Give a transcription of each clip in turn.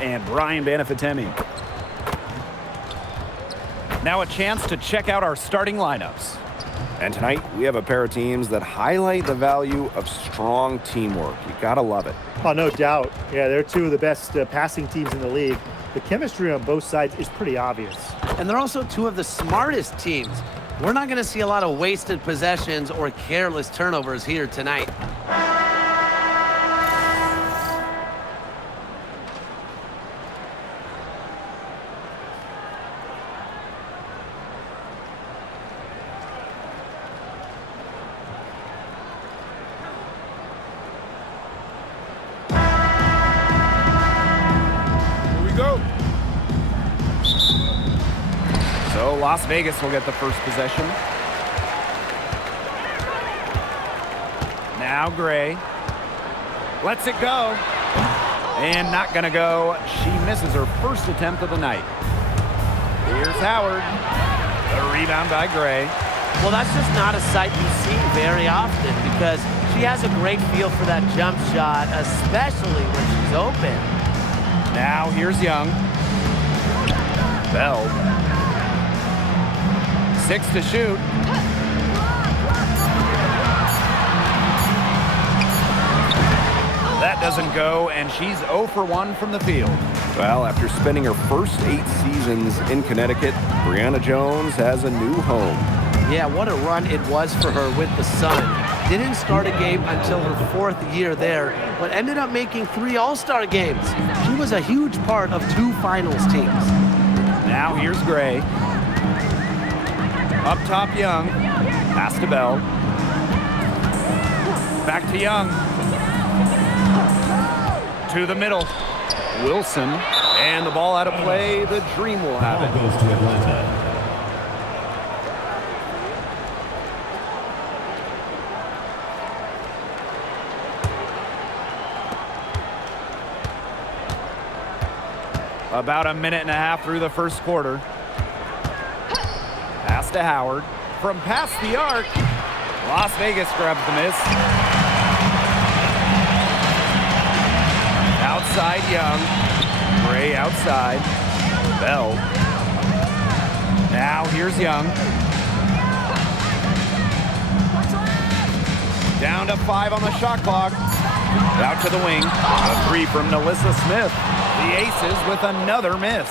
and Brian Banafitemi. Now a chance to check out our starting lineups. And tonight, we have a pair of teams that highlight the value of strong teamwork. You gotta love it. Oh, no doubt. Yeah, they're two of the best passing teams in the league. The chemistry on both sides is pretty obvious. And they're also two of the smartest teams. We're not going to see a lot of wasted possessions or careless turnovers here tonight. So Las Vegas will get the first possession. Now Gray lets it go. And not going to go. She misses her first attempt of the night. Here's Howard. The rebound by Gray. Well, that's just not a sight you see very often because she has a great feel for that jump shot, especially when she's open. Now here's Young. Bell. 6 to shoot. That doesn't go, and she's 0 for 1 from the field. Well, after spending her first 8 seasons in Connecticut, Brianna Jones has a new home. Yeah, what a run it was for her with the Sun. Didn't start a game until her 4th year there, but ended up making 3 All-Star games. She was a huge part of 2 finals teams. Now here's Gray. Up top, Young. Pass to Bell. Back to Young. To the middle. Wilson. And the ball out of play. The Dream will have it. Goes to Atlanta. About a minute and a half through the first quarter. Pass to Howard. From past the arc. Las Vegas grabs the miss. Outside Young. Gray outside. Bell. Now here's Young. Down to 5 on the shot clock. Out to the wing. A 3 from Nalissa Smith. The Aces with another miss.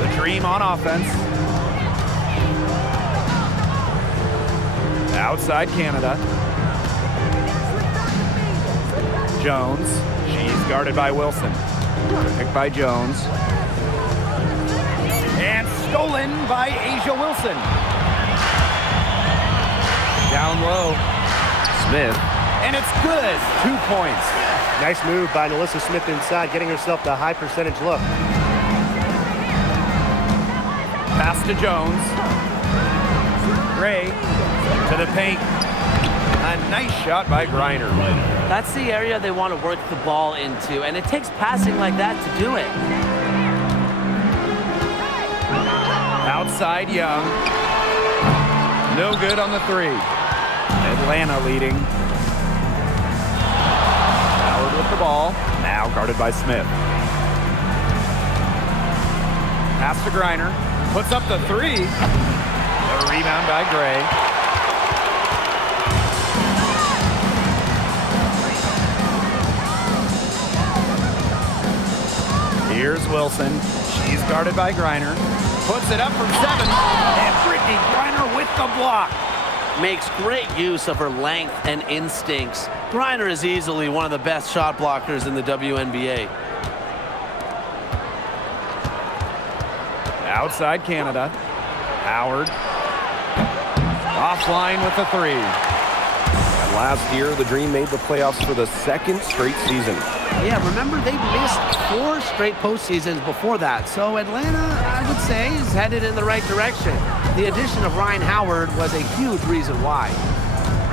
The Dream on offense. Outside Canada. Jones. She's guarded by Wilson. Picked by Jones. And stolen by Asia Wilson. Down low. Smith. And it's good. 2 points. Nice move by Nalissa Smith inside, getting herself the high percentage look. Pass to Jones. Gray to the paint. A nice shot by Griner. That's the area they want to work the ball into, and it takes passing like that to do it. Outside Young. No good on the 3. Atlanta leading. Howard with the ball. Now guarded by Smith. Pass to Griner. Puts up the 3. The rebound by Gray. Here's Wilson. She's guarded by Griner. Puts it up from 7. And Brittany Griner with the block. Makes great use of her length and instincts. Griner is easily one of the best shot blockers in the WNBA. Outside Canada. Howard. Offline with the 3. And last year, the Dream made the playoffs for the 2nd straight season. Yeah, remember they missed 4 straight postseasons before that. So Atlanta, I would say, is headed in the right direction. The addition of Ryan Howard was a huge reason why.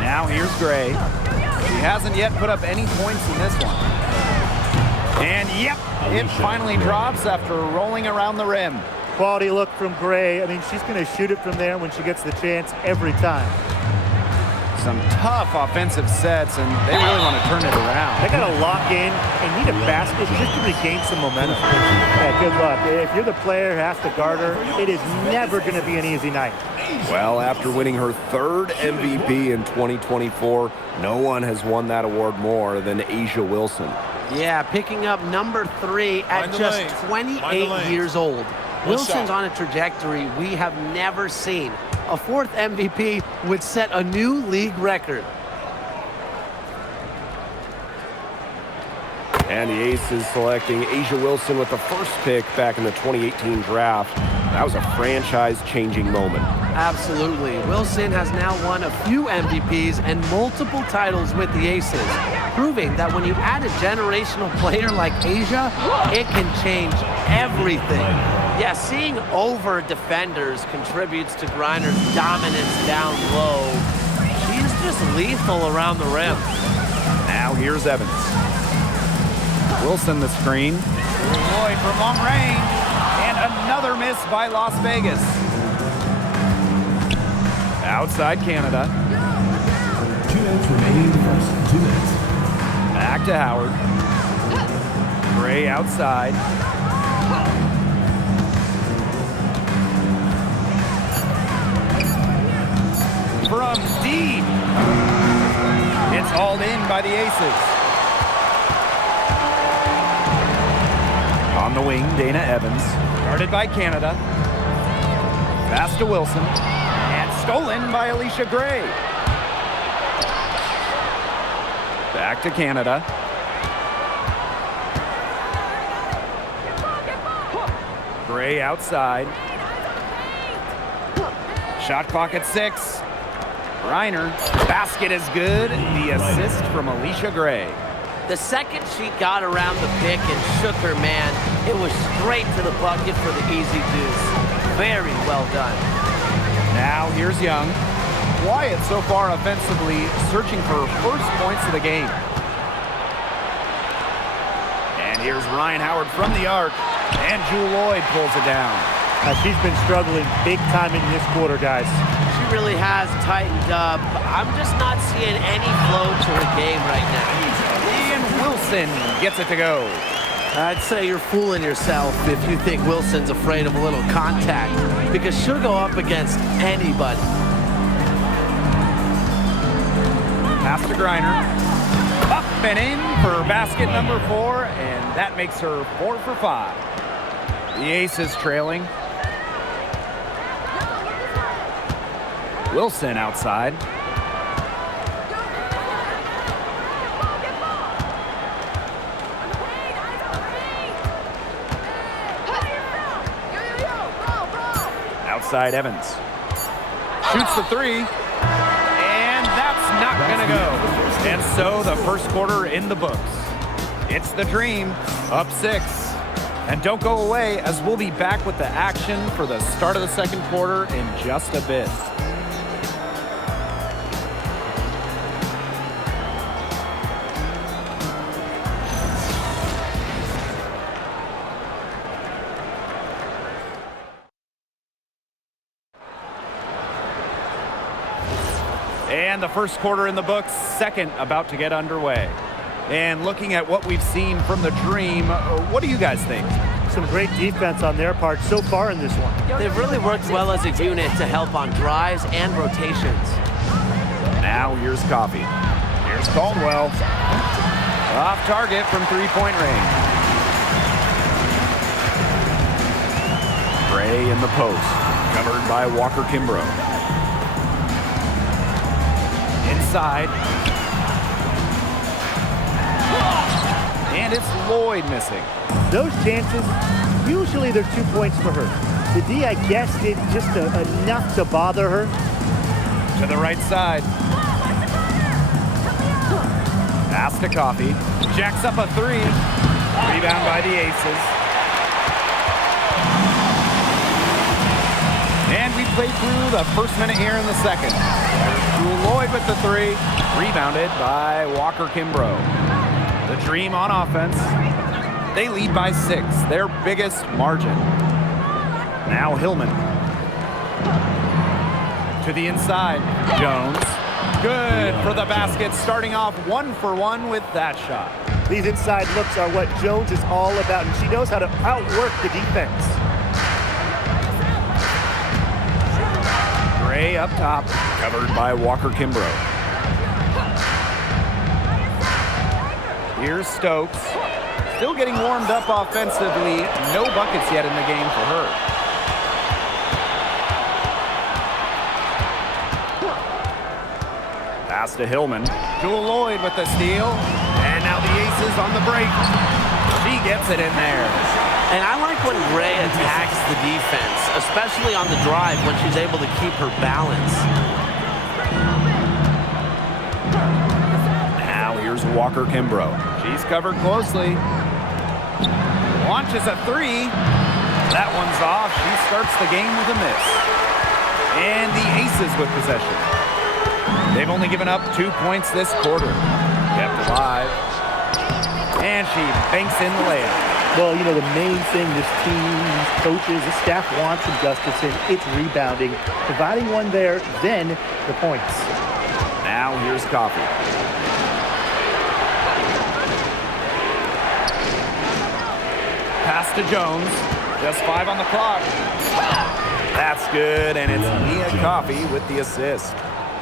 Now here's Gray. She hasn't yet put up any points in this one. And yep, it finally drops after rolling around the rim. Quality look from Gray. I mean, she's going to shoot it from there when she gets the chance every time. Some tough offensive sets, and they really want to turn it around. They got to lock in and need a basket just to regain some momentum. Yeah, good luck. If you're the player who has to guard her, it is never going to be an easy night. Well, after winning her third MVP in 2024, no one has won that award more than A'ja Wilson. Yeah, picking up number 3 at just 28 years old. Wilson's on a trajectory we have never seen. A 4th MVP would set a new league record. And the Aces selecting A'ja Wilson with the first pick back in the 2018 draft. That was a franchise-changing moment. Absolutely. Wilson has now won a few MVPs and multiple titles with the Aces, proving that when you add a generational player like A'ja, it can change everything. Yeah, seeing over defenders contributes to Griner's dominance down low. She's just lethal around the rim. Now here's Evans. Wilson the screen. Lloyd from long range. And another miss by Las Vegas. Outside Canada. 2 minutes remaining in the first. 2 minutes. Back to Howard. Gray outside. From deep. It's hauled in by the Aces. On the wing, Dana Evans. Guarded by Canada. Pass to Wilson. And stolen by Alicia Gray. Back to Canada. Gray outside. Shot clock at 6. Griner. Basket is good. The assist from Alicia Gray. The second she got around the pick and shook her man, it was straight to the bucket for the easy deuce. Very well done. Now here's Young. Quiet so far offensively, searching for her first points of the game. And here's Ryan Howard from the arc, and Jewel Lloyd pulls it down. She's been struggling big time in this quarter, guys. She really has tightened up. I'm just not seeing any flow to her game right now. Wilson gets it to go. I'd say you're fooling yourself if you think Wilson's afraid of a little contact, because she'll go up against anybody. Pass to Griner. Up and in for basket number 4, and that makes her 4 for 5. The Aces trailing. Wilson outside. Outside Evans. Shoots the 3. And that's not going to go. And so the first quarter in the books. It's the Dream, up 6. And don't go away, as we'll be back with the action for the start of the second quarter in just a bit. And the first quarter in the books, second about to get underway. And looking at what we've seen from the Dream, what do you guys think? Some great defense on their part so far in this one. They've really worked well as a unit to help on drives and rotations. Now here's Coffey. Here's Caldwell. Off target from three-point range. Gray in the post, covered by Walker Kimbrough. Inside. And it's Lloyd missing. Those chances, usually they're 2 points for her. The D, I guess, did just enough to bother her. To the right side. Pass to Coffey. Jacks up a 3. Rebound by the Aces. And we play through the first minute here in the second. There's Jewel Lloyd with the 3. Rebounded by Walker Kimbrough. The Dream on offense. They lead by 6, their biggest margin. Now Hillman. To the inside, Jones. Good for the basket, starting off 1 for 1 with that shot. These inside looks are what Jones is all about, and she knows how to outwork the defense. Gray up top, Covered by Walker Kimbrough. here's Stokes. Still getting warmed up offensively. No buckets yet in the game for her. Pass to Hillman. Jewel Lloyd with the steal. And now the Aces on the break. She gets it in there. And I like when Gray attacks the defense, especially on the drive when she's able to keep her balance. Now here's Walker Kimbrough. She's covered closely. Launches a three. That one's off. She starts the game with a miss. And the Aces with possession. They've only given up 2 points this quarter. Kept alive. And she banks in the layup. Well, you know, the main thing this team, these coaches, the staff wants from Gustafson, it's rebounding. Providing one there, then the points. Now here's Coffey. Pass to Jones. Just 5 on the clock. That's good, and it's Nia Coffey with the assist.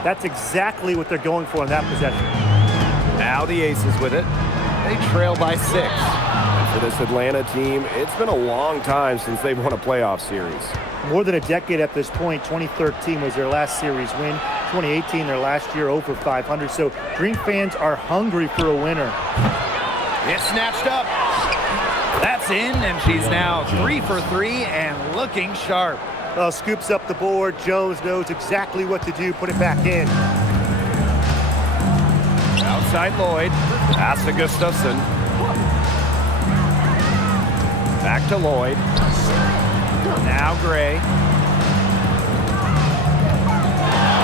That's exactly what they're going for in that possession. Now the Aces with it. They trail by 6. For this Atlanta team, it's been a long time since they've won a playoff series. More than a decade at this point. 2013 was their last series win. 2018, their last year over 500. So Green fans are hungry for a winner. It's snatched up. That's in, and she's now 3 for 3 and looking sharp. Well, scoops up the board. Jones knows exactly what to do. Put it back in. Outside Lloyd. Pass to Gustafson. Back to Lloyd. Now Gray.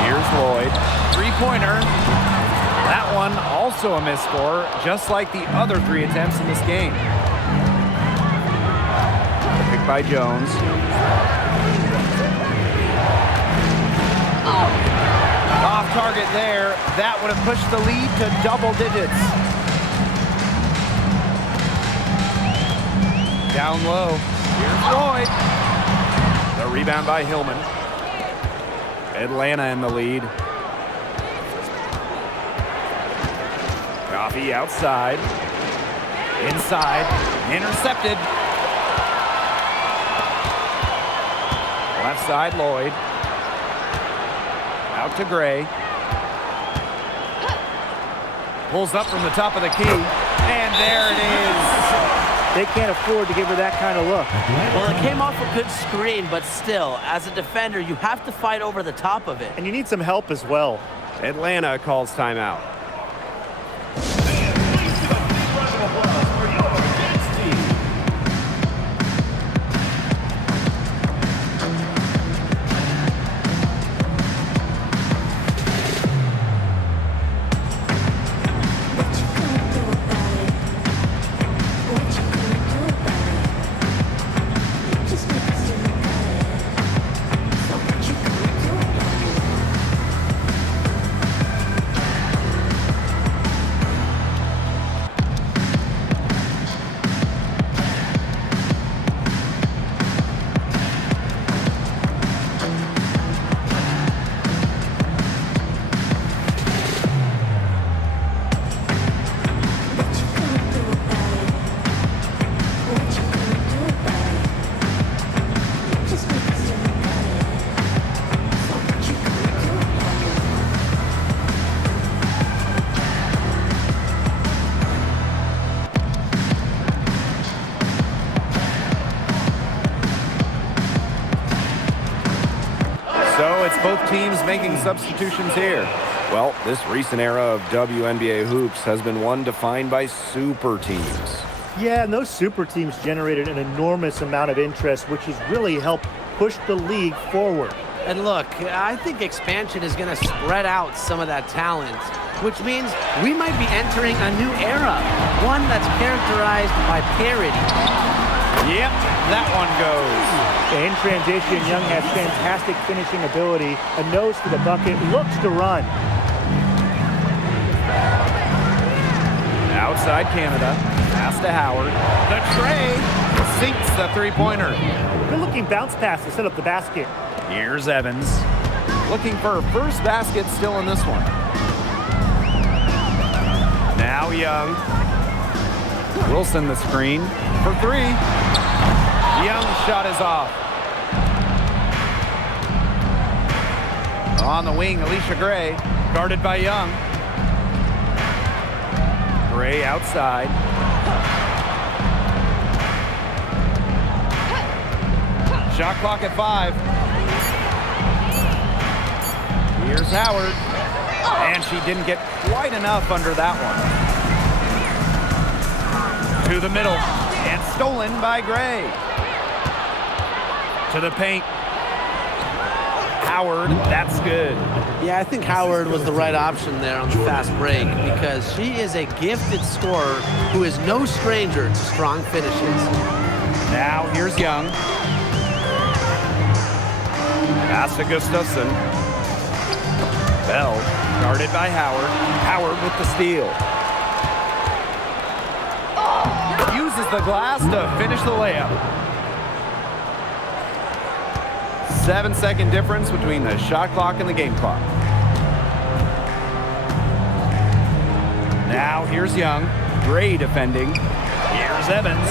Here's Lloyd. Three-pointer. That one also a miss for her, just like the other 3 attempts in this game. Picked by Jones. Off target there. That would have pushed the lead to double digits. Down low. Here's Lloyd. The rebound by Hillman. Atlanta in the lead. Coffey outside. Inside. Intercepted. Left side, Lloyd. Out to Gray. Pulls up from the top of the key. And there it is. They can't afford to give her that kind of look. Well, it came off a good screen, but still, as a defender, you have to fight over the top of it. And you need some help as well. Atlanta calls timeout. So it's both teams making substitutions here. Well, this recent era of WNBA hoops has been one defined by super teams. Yeah, and those super teams generated an enormous amount of interest, which has really helped push the league forward. And look, I think expansion is going to spread out some of that talent, which means we might be entering a new era, one that's characterized by parity. Yep, that one goes. In transition, Young has fantastic finishing ability, a nose for the bucket, looks to run. Outside Canada. Pass to Howard. The tray sinks the three-pointer. Good looking bounce pass to set up the basket. Here's Evans. Looking for her first basket still in this one. Now Young. Wilson the screen for three. Young's shot is off. On the wing, Alicia Gray, guarded by Young. Gray outside. Shot clock at 5. Here's Howard. And she didn't get quite enough under that one. To the middle. And stolen by Gray. To the paint. Howard, that's good. Yeah, I think Howard was the right option there on the fast break because she is a gifted scorer who is no stranger to strong finishes. Now here's Young. Pass to Gustafson. Bell, guarded by Howard. Howard with the steal. Uses the glass to finish the layup. 7-second difference between the shot clock and the game clock. Now here's Young. Gray defending. Here's Evans.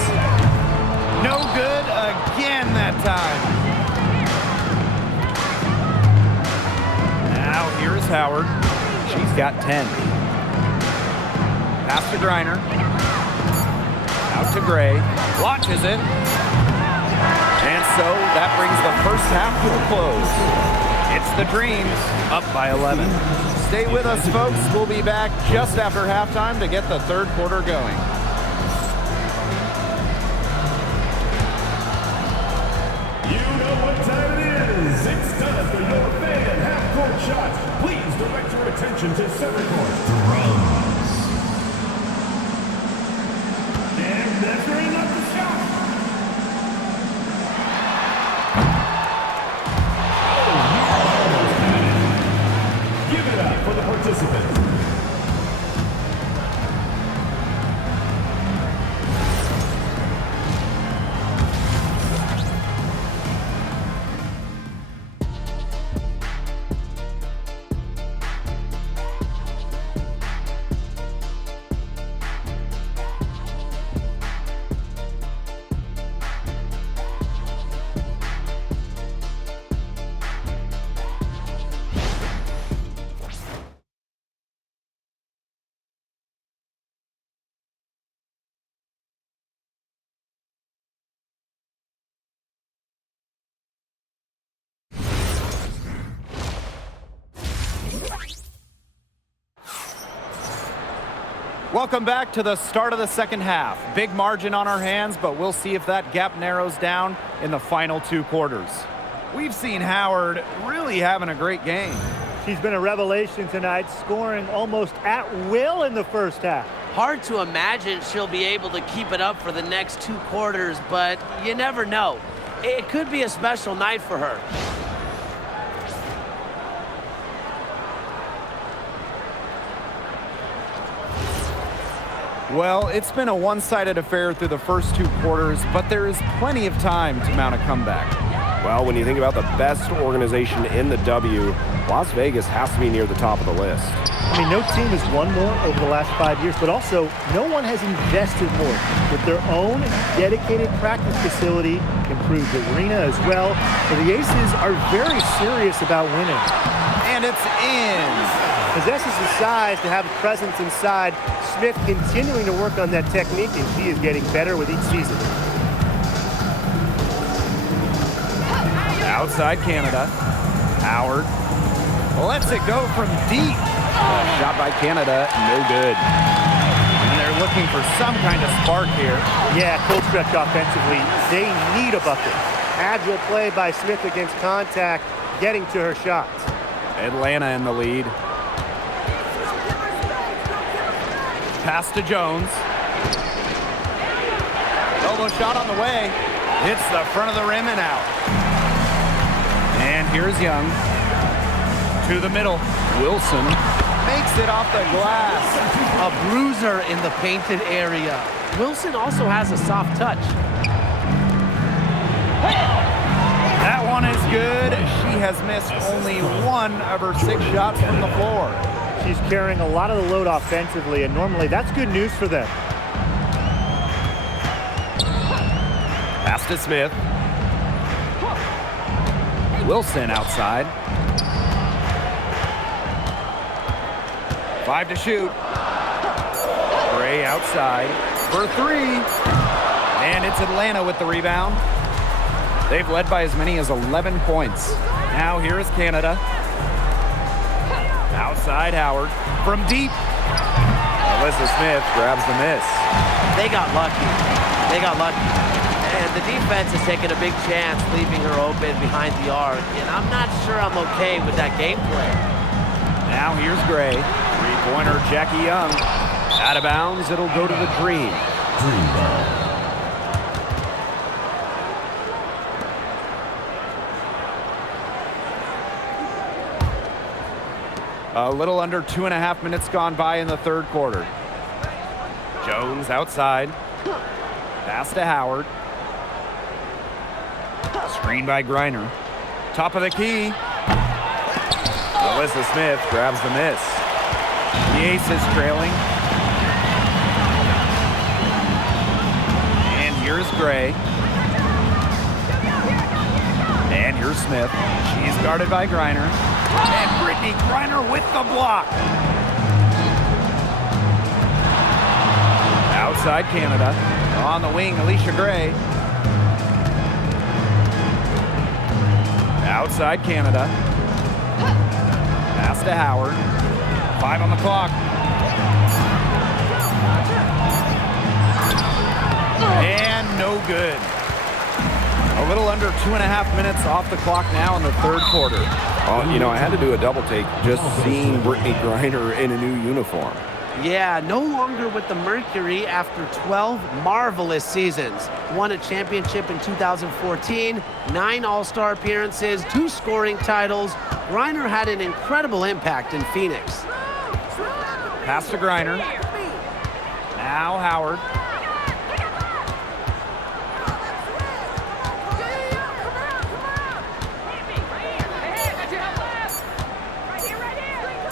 No good again that time. Now here's Howard. She's got 10. Pass to Griner. Out to Gray. Launches it. And so that brings the first half to a close. It's the Dreams up by 11. Stay with us, folks. We'll be back just after halftime to get the third quarter going. You know what time it is. It's time for your fan half-court shots. Please direct your attention to center court. Drums. And measuring up the shot. Give it up for the participants. Welcome back to the start of the second half. Big margin on our hands, but we'll see if that gap narrows down in the final 2 quarters. We've seen Howard really having a great game. She's been a revelation tonight, scoring almost at will in the first half. Hard to imagine she'll be able to keep it up for the next 2 quarters, but you never know. It could be a special night for her. Well, it's been a one-sided affair through the first 2 quarters, but there is plenty of time to mount a comeback. Well, when you think about the best organization in the W, Las Vegas has to be near the top of the list. I mean, no team has won more over the last 5 years, but also no one has invested more with their own dedicated practice facility, improved arena as well. So the Aces are very serious about winning. And it's in. Possesses the size to have a presence inside. Smith continuing to work on that technique, and she is getting better with each season. Outside Canada. Howard lets it go from deep. Shot by Canada, no good. And they're looking for some kind of spark here. Yeah, cold stretch offensively. They need a bucket. Agile play by Smith against contact, getting to her shots. Atlanta in the lead. Pass to Jones. Elbow shot on the way. Hits the front of the rim and out. And here's Young. To the middle. Wilson makes it off the glass. A bruiser in the painted area. Wilson also has a soft touch. That one is good. She has missed only 1 of her 6 shots from the floor. She's carrying a lot of the load offensively, and normally that's good news for them. Pass to Smith. Wilson outside. 5 to shoot. Gray outside for 3. And it's Atlanta with the rebound. They've led by as many as 11 points. Now here is Canada. Outside Howard from deep. Alyssa Smith grabs the miss. They got lucky. They got lucky. And the defense has taken a big chance leaving her open behind the arc. And I'm not sure I'm okay with that game plan. Now here's Gray. Three-pointer Jackie Young. Out of bounds, it'll go to the Dream. Dream ball. A little under 2.5 minutes gone by in the third quarter. Jones outside. Pass to Howard. Screen by Griner. Top of the key. Alyssa Smith grabs the miss. The Aces trailing. And here's Gray. And here's Smith. She's guarded by Griner. And Brittany Griner with the block. Outside Canada. On the wing, Alicia Gray. Outside Canada. Pass to Howard. 5 on the clock. And no good. A little under 2.5 minutes off the clock now in the third quarter. You know, I had to do a double take just seeing Brittany Griner in a new uniform. Yeah, no longer with the Mercury after 12 marvelous seasons. Won a championship in 2014, 9 All-Star appearances, 2 scoring titles. Griner had an incredible impact in Phoenix. Pass to Griner. Now Howard.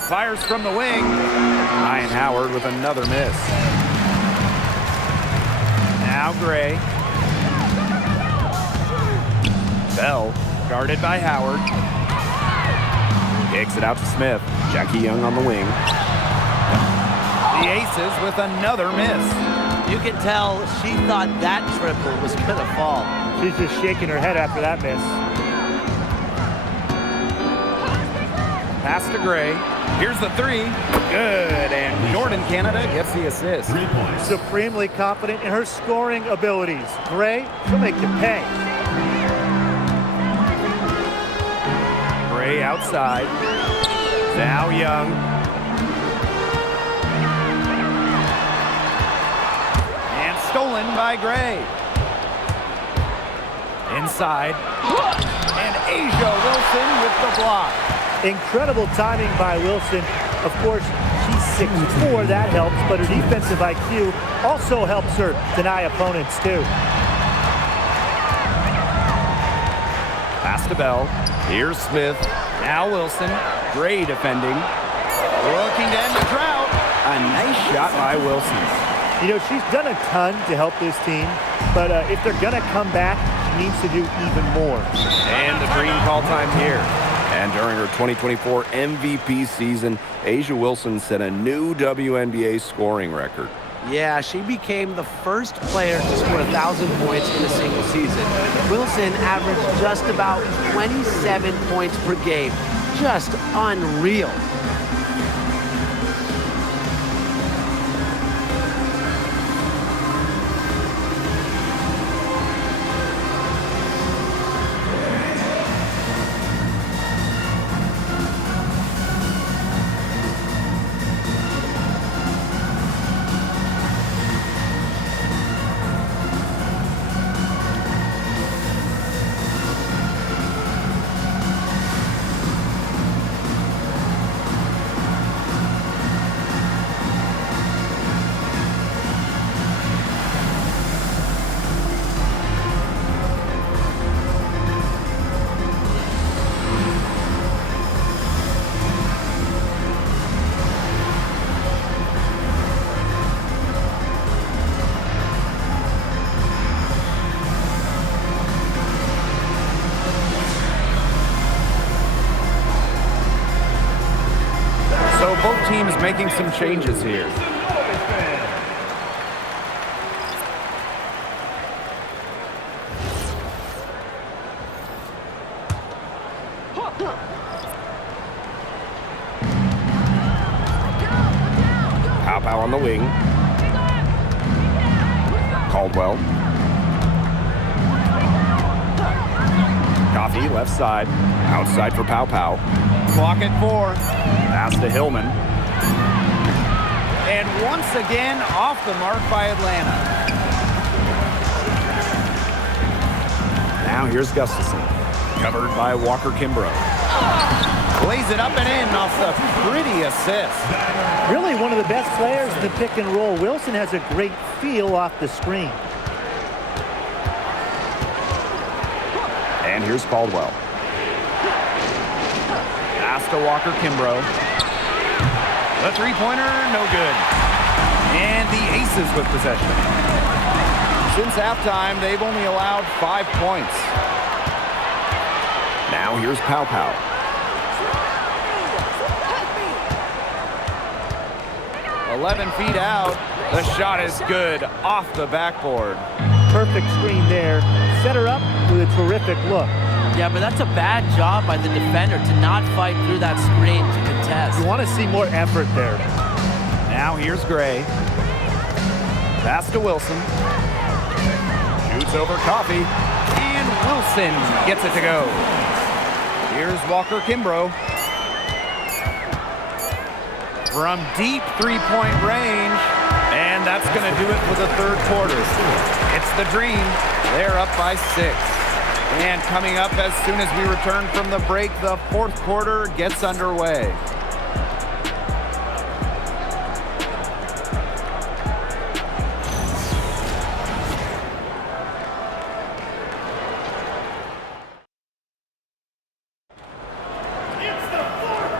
Fires from the wing. Ryan Howard with another miss. Now Gray. Bell guarded by Howard. Kicks it out to Smith. Jackie Young on the wing. The Aces with another miss. You can tell she thought that triple was gonna fall. She's just shaking her head after that miss. Pass to Gray. Here's the 3. Good. And Jordan Canada gets the assist. 3 points. Supremely confident in her scoring abilities. Gray, she'll make you pay. Gray outside. Now Young. And stolen by Gray. Inside. And Asia Wilson with the block. Incredible timing by Wilson. Of course, she's 6'4", that helps, but her defensive IQ also helps her deny opponents too. Pass to Bell. Here's Smith. Now Wilson. Gray defending. Looking to end the drought. A nice shot by Wilson. You know, she's done a ton to help this team, but if they're going to come back, she needs to do even more. And the Dream call time here. And during her 2024 MVP season, Asia Wilson set a new WNBA scoring record. Yeah, she became the first player to score 1,000 points in a single season. Wilson averaged just about 27 points per game. Just unreal. Both teams making some changes here. Pow on the wing. Caldwell. Coffee left side. Outside for Pow. Clock at 4. Pass to Hillman. And once again, off the mark by Atlanta. Now here's Gustafson. Covered by Walker Kimbrough. Lays it up and in off the pretty assist. Really one of the best players in the pick and roll. Wilson has a great feel off the screen. And here's Caldwell. Pass to Walker Kimbrough. The three-pointer, no good. And the Aces with possession. Since halftime, they've only allowed 5 points. Now here's Pow. 11 feet out. The shot is good off the backboard. Perfect screen there. Set her up with a terrific look. Yeah, but that's a bad job by the defender to not fight through that screen to contest. You want to see more effort there. Now here's Gray. Pass to Wilson. Shoots over Coffee. And Wilson gets it to go. Here's Walker Kimbrough. From deep three-point range. And that's going to do it for the third quarter. It's the Dream. They're up by 6. And coming up as soon as we return from the break, the fourth quarter gets underway.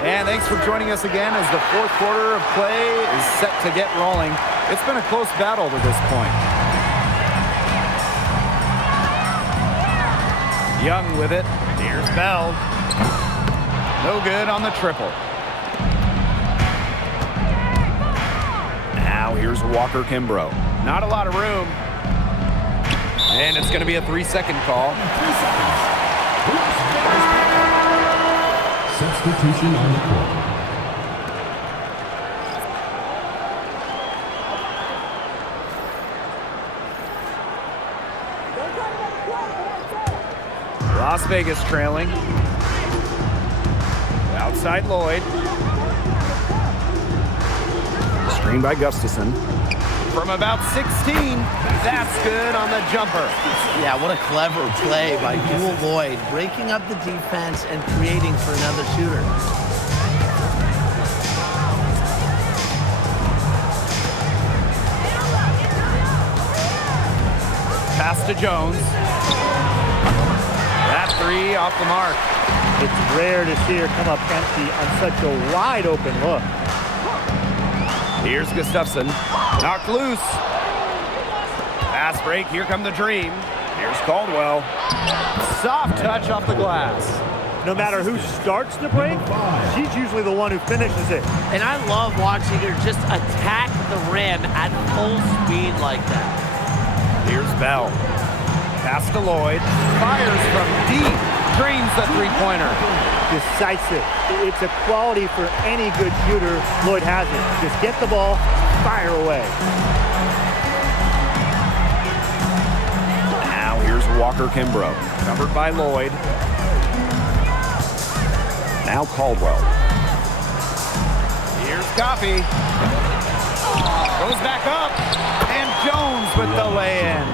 And thanks for joining us again as the fourth quarter of play is set to get rolling. It's been a close battle to this point. Young with it. Here's Bell. No good on the triple. Now here's Walker Kimbrough. Not a lot of room. And it's going to be a 3-second call. Substitution on the court. Las Vegas trailing. Outside Lloyd. Screen by Gustafson. From about 16, that's good on the jumper. Yeah, what a clever play by Jewel Lloyd, breaking up the defense and creating for another shooter. Pass to Jones. That three off the mark. It's rare to see her come up empty on such a wide open look. Here's Gustafson. Knocked loose. Pass break. Here come the Dream. Here's Caldwell. Soft touch off the glass. No matter who starts the break, she's usually the one who finishes it. And I love watching her just attack the rim at full speed like that. Here's Bell. Pass to Lloyd. Fires from deep. Drains the three-pointer. Decisive. It's a quality for any good shooter. Lloyd has it. Just get the ball, fire away. Now here's Walker Kimbrough. Covered by Lloyd. Now Caldwell. Here's Coffee. Goes back up. And Jones with the lay-in.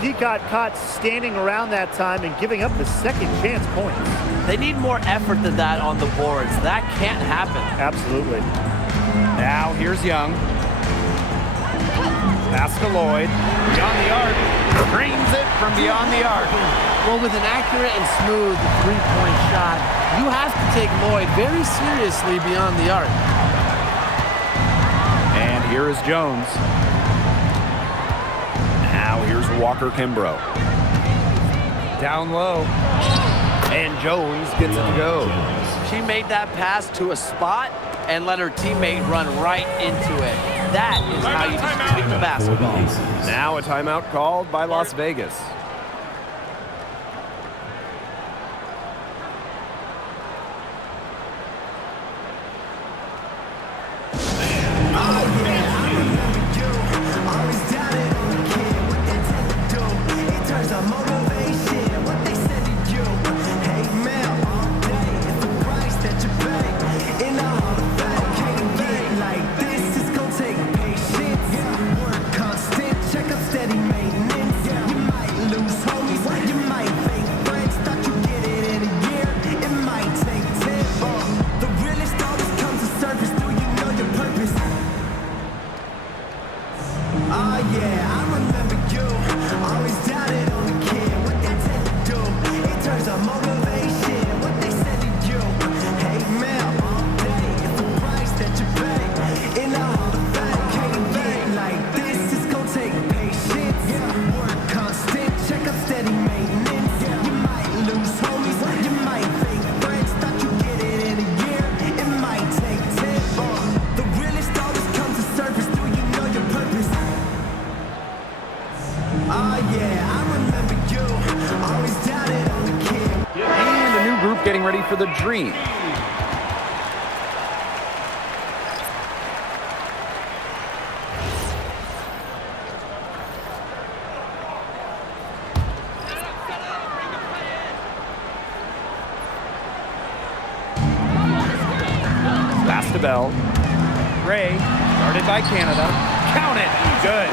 He got caught standing around that time and giving up the second chance points. They need more effort than that on the boards. That can't happen. Absolutely. Now here's Young. Pass to Lloyd. Beyond the arc. Drains it from beyond the arc. Well, with an accurate and smooth three-point shot, you have to take Lloyd very seriously beyond the arc. And here is Jones. Now here's Walker Kimbrough. Down low. And Jones gets it to go. She made that pass to a spot, and let her teammate run right into it. That is how you distribute the basketball. Now a timeout called by Las Vegas. Getting ready for the Dream. Pass to Bell. Gray, guarded by Canada. Count it. Good.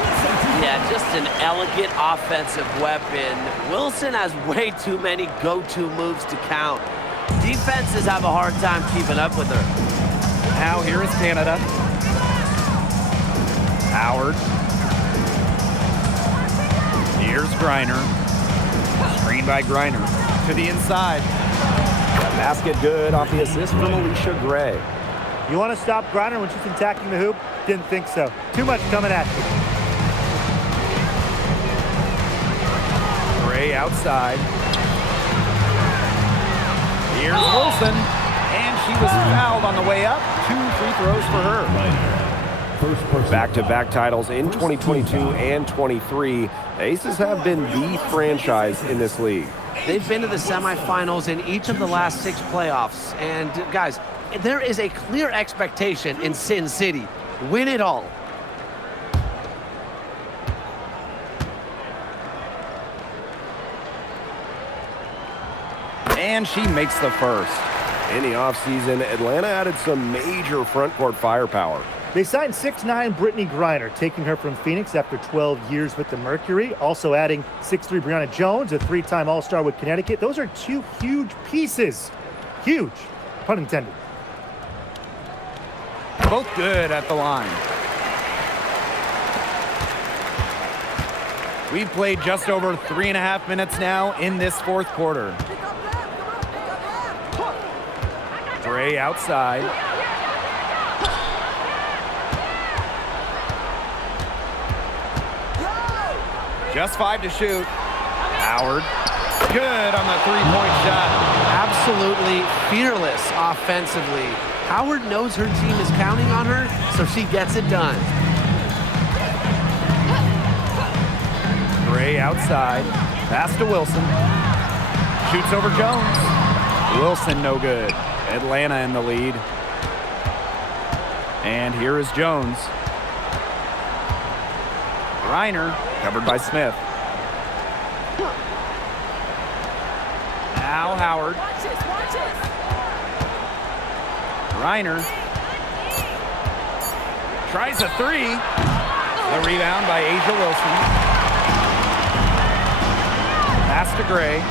Yeah, just an elegant offensive weapon. Wilson has way too many go-to moves to count. Defenses have a hard time keeping up with her. Now here is Canada. Howard. Here's Griner. Screen by Griner. To the inside. Basket good off the assist from Alicia Gray. You want to stop Griner when she's attacking the hoop? Didn't think so. Too much coming at you. Gray outside. Here's Wilson, and she was fouled on the way up. 2 free throws for her. Back-to-back titles in 2022 and 23. Aces have been the franchise in this league. They've been to the semifinals in each of the last 6 playoffs. And guys, there is a clear expectation in Sin City. Win it all. And she makes the first. In the offseason, Atlanta added some major front court firepower. They signed 6'9" Brittany Griner, taking her from Phoenix after 12 years with the Mercury. Also adding 6'3" Brianna Jones, a 3-time All-Star with Connecticut. Those are 2 huge pieces. Huge, pun intended. Both good at the line. We've played just over 3.5 minutes now in this fourth quarter. Gray outside. Just 5 to shoot. Howard. Good on the three-point shot. Absolutely fearless offensively. Howard knows her team is counting on her, so she gets it done. Gray outside. Pass to Wilson. Shoots over Jones. Wilson no good. Atlanta in the lead. And here is Jones. Griner covered by Smith. Now Howard. Griner tries a 3. The rebound by Asia Wilson. Pass to Gray.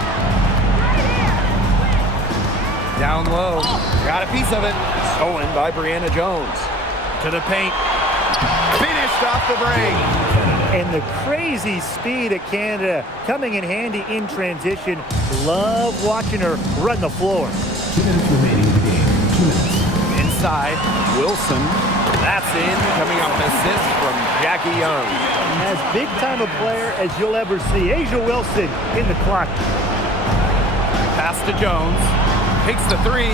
Down low. Got a piece of it. Stolen by Brianna Jones. To the paint. Finished off the break. And the crazy speed of Canada coming in handy in transition. Love watching her run the floor. 2 minutes remaining in the game. 2 minutes. Inside, Wilson. That's in. Coming off an assist from Jackie Young. As big time a player as you'll ever see. Asia Wilson in the clock. Pass to Jones. Takes the 3.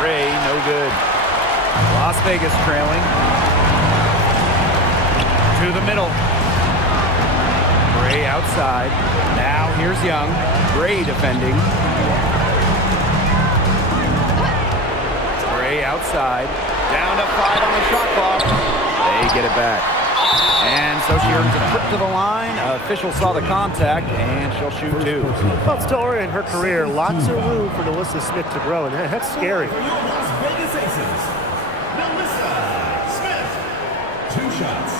Gray, no good. Las Vegas trailing. To the middle. Gray outside. Now here's Young. Gray defending. Gray outside. Down to 5 on the shot clock. They get it back. And so she earns a trip to the line. Official saw the contact, and she'll shoot 2. Well, it's still early in her career. Lots of room for Melissa Smith to grow, and that's scary. For your Las Vegas Aces, Melissa Smith. 2 shots.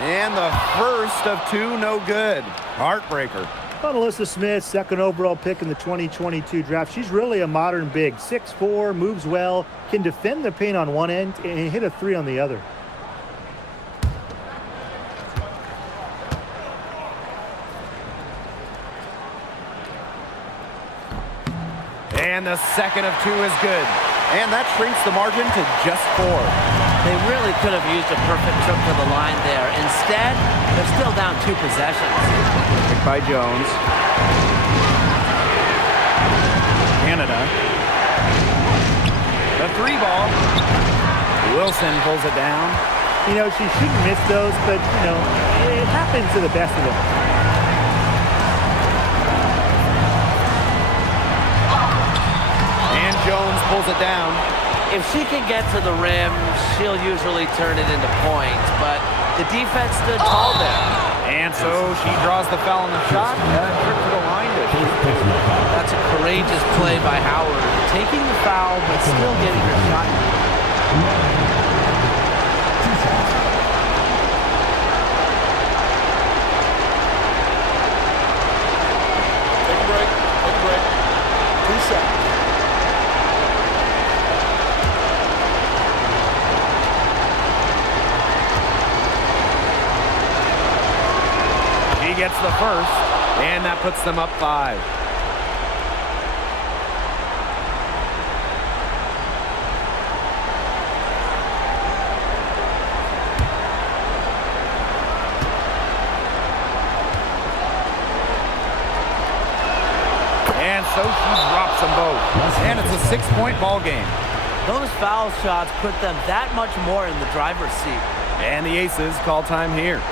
And the first of 2, no good. Heartbreaker. Well, Melissa Smith, second overall pick in the 2022 draft. She's really a modern big. 6'4", moves well, can defend the paint on one end and hit a 3 on the other. And the second of 2 is good. And that shrinks the margin to just 4. They really could have used a perfect trip to the line there. Instead, they're still down 2 possessions. Picked by Jones. Canada. The 3 ball. Wilson pulls it down. You know, she shouldn't miss those, but, you know, it happens to the best of them. And Jones pulls it down. If she can get to the rim, she'll usually turn it into points, but the defense stood tall there. And so she draws the foul on the shot. Trip to the line to shoot 2. That's a courageous play by Howard. Taking the foul, but still getting her shot. Take a break. 2 shots. He gets the first, and that puts them up 5. And so she drops them both. And it's a 6-point ball game. Those foul shots put them that much more in the driver's seat. And the Aces call time here.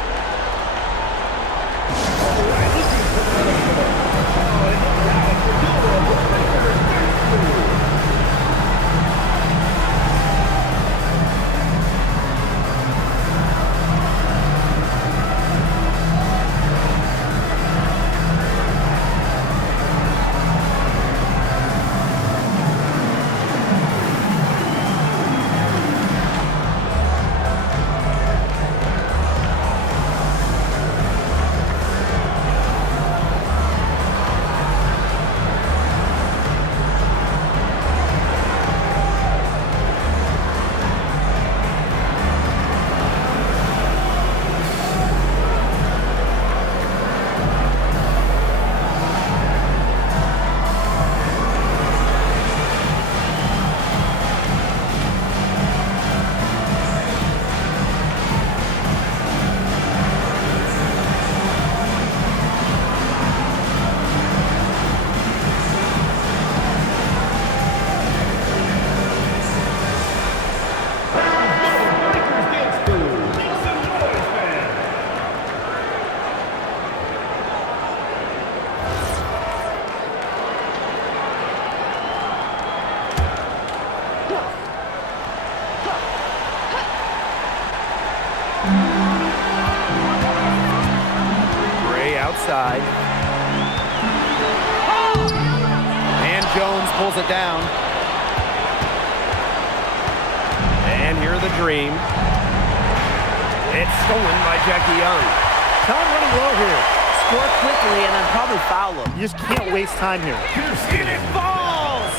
Outside. And Jones pulls it down. And here are the Dream. It's stolen by Jackie Young. Time running low here. Score quickly and then probably foul them. You just can't waste time here. And it falls!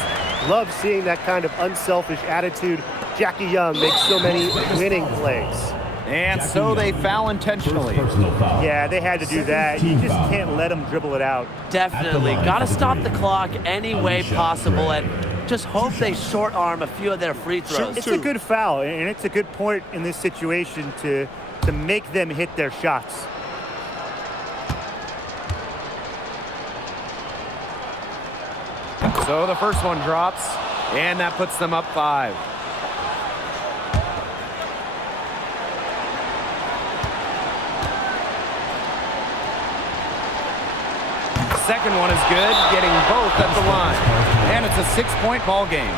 Love seeing that kind of unselfish attitude. Jackie Young makes so many winning plays. And so they foul intentionally. Yeah, they had to do that. You just can't let them dribble it out. Definitely. Got to stop the clock any way possible and just hope they short arm a few of their free throws. It's a good foul, and it's a good point in this situation to to make them hit their shots. So the first one drops, and that puts them up 5. Second one is good, getting both at the line. And it's a 6-point ball game.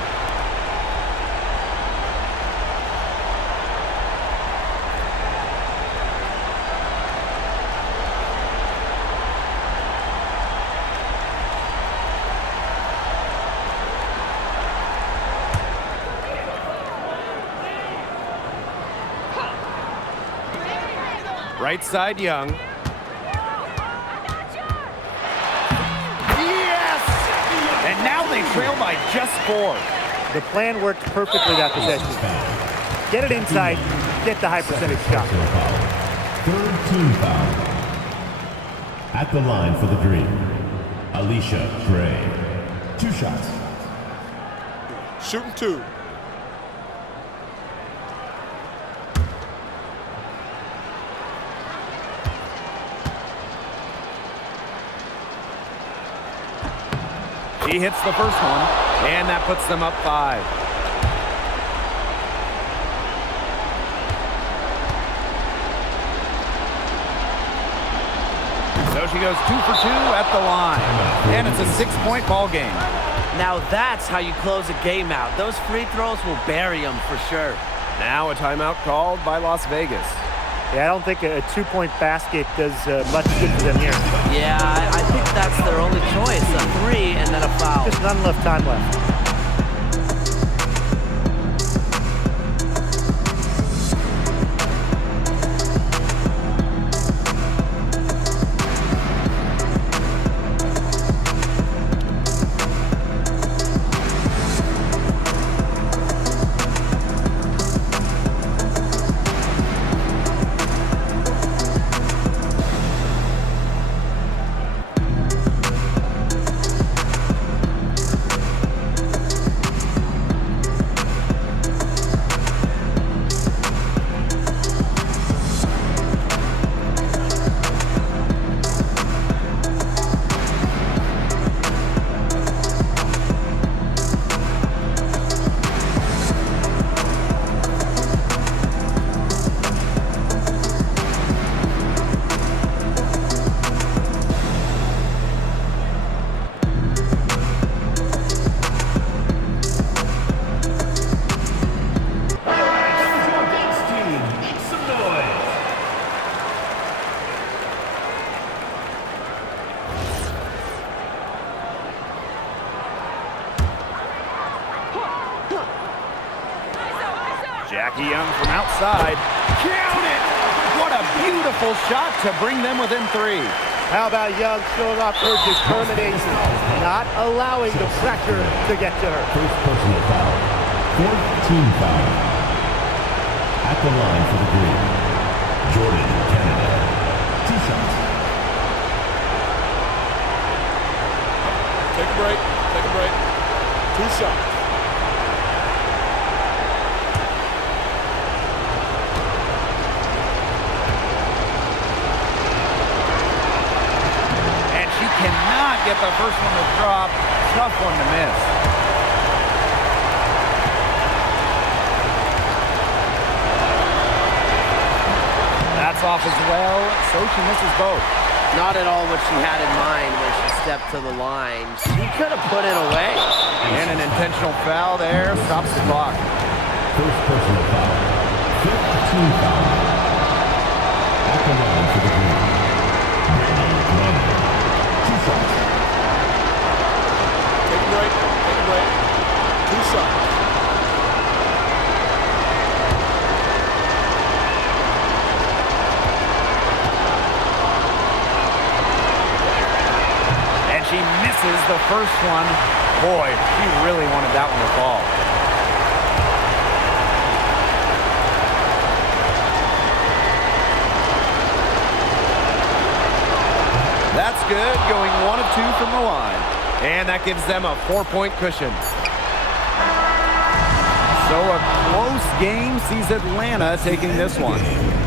Right side, Young. And now they trail by just 4. The plan worked perfectly that possession. Get it inside, get the high percentage shot. Third team foul. At the line for the Dream, Alicia Gray. 2 shots. Shooting 2. He hits the first one, and that puts them up 5. So she goes 2 for 2 at the line, and it's a 6-point ball game. Now that's how you close a game out. Those free throws will bury them for sure. Now a timeout called by Las Vegas. Yeah, I don't think a 2-point basket does much good for them here. Yeah, I think that's their only choice, a 3 and then a foul. Just not enough time left. Jackie Young from outside. Count it! What a beautiful shot to bring them within 3. How about Young showing off her determination, not allowing the pressure to get to her. First personal foul. Fourth team foul. At the line for the Green, Jordan Canada. 2 shots. Take a break. Take a break. 2 shots. Cannot get the first one to drop. Tough one to miss. That's off as well, so she misses both. Not at all what she had in mind when she stepped to the line. She could have put it away. And an intentional foul there stops the clock. First personal foul. Fifth team foul. At the line for the Green, Brittany. 2 shots. Take a break. Take a break. 2 shots. And she misses the first one. Boy, she really wanted that one to fall. That's good, going 1 of 2 from the line. And that gives them a 4-point cushion. So a close game sees Atlanta taking this one.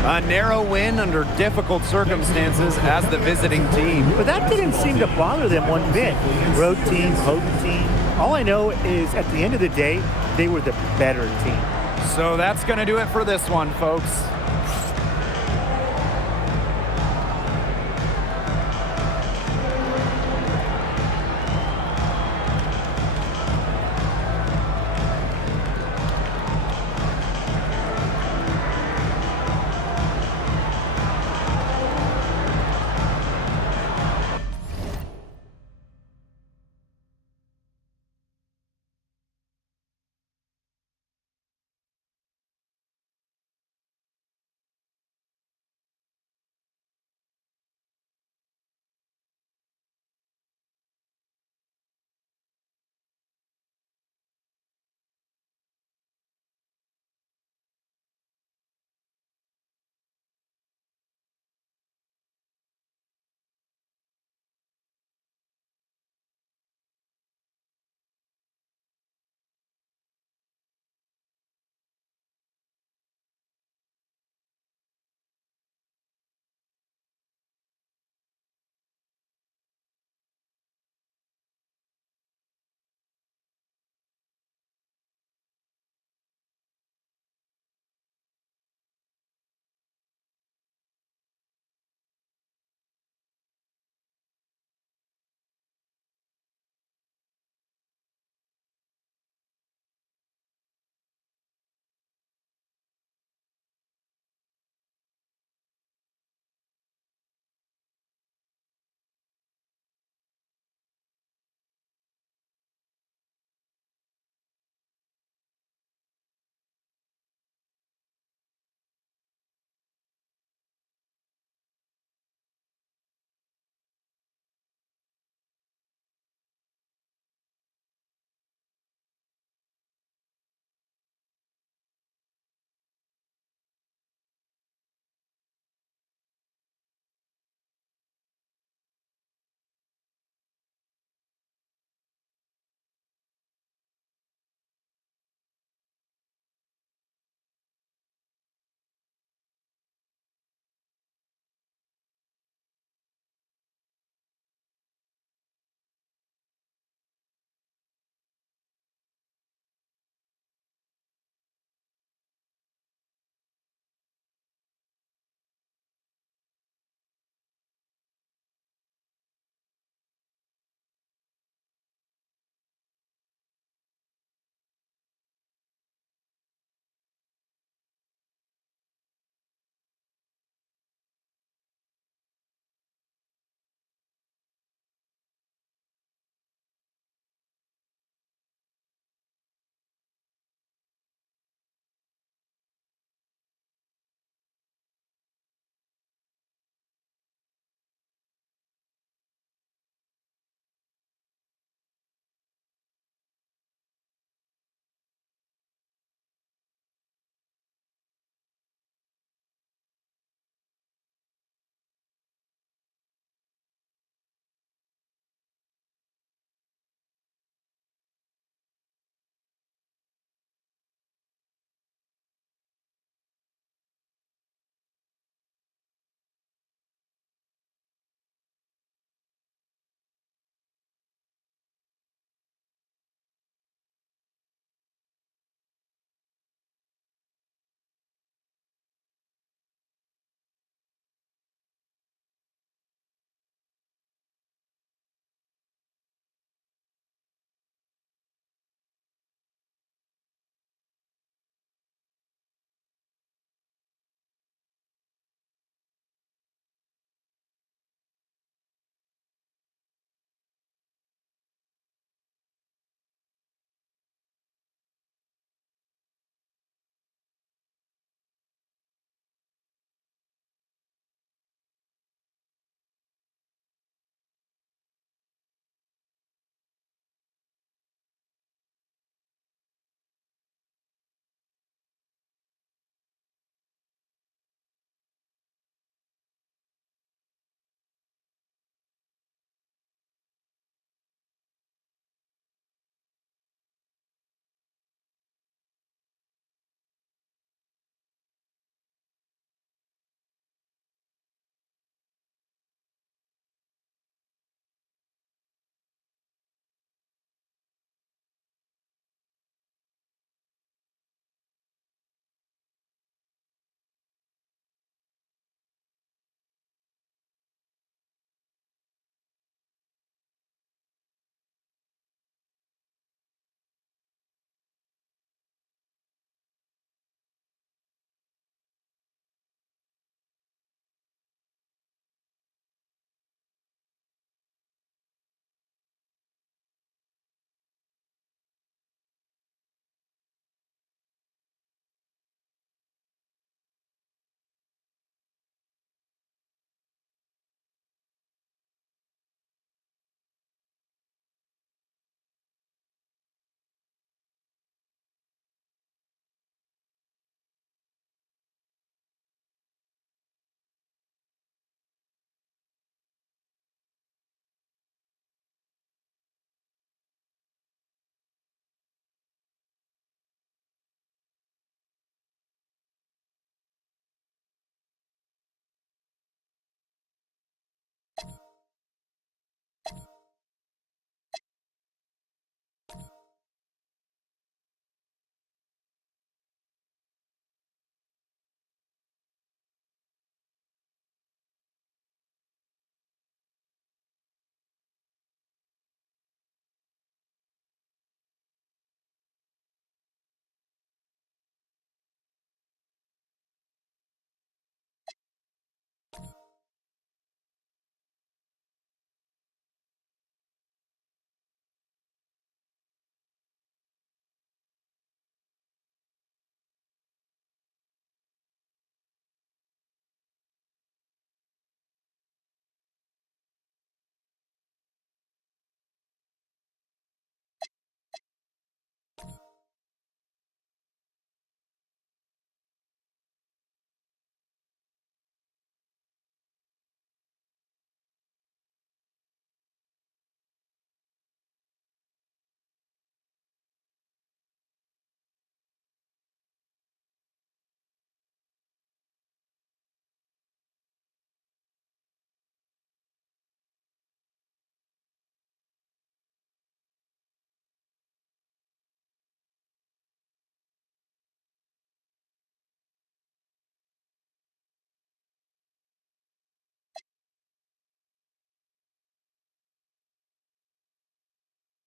A narrow win under difficult circumstances as the visiting team. But that didn't seem to bother them one bit. Road team, potent team. All I know is at the end of the day, they were the better team. So that's going to do it for this one, folks.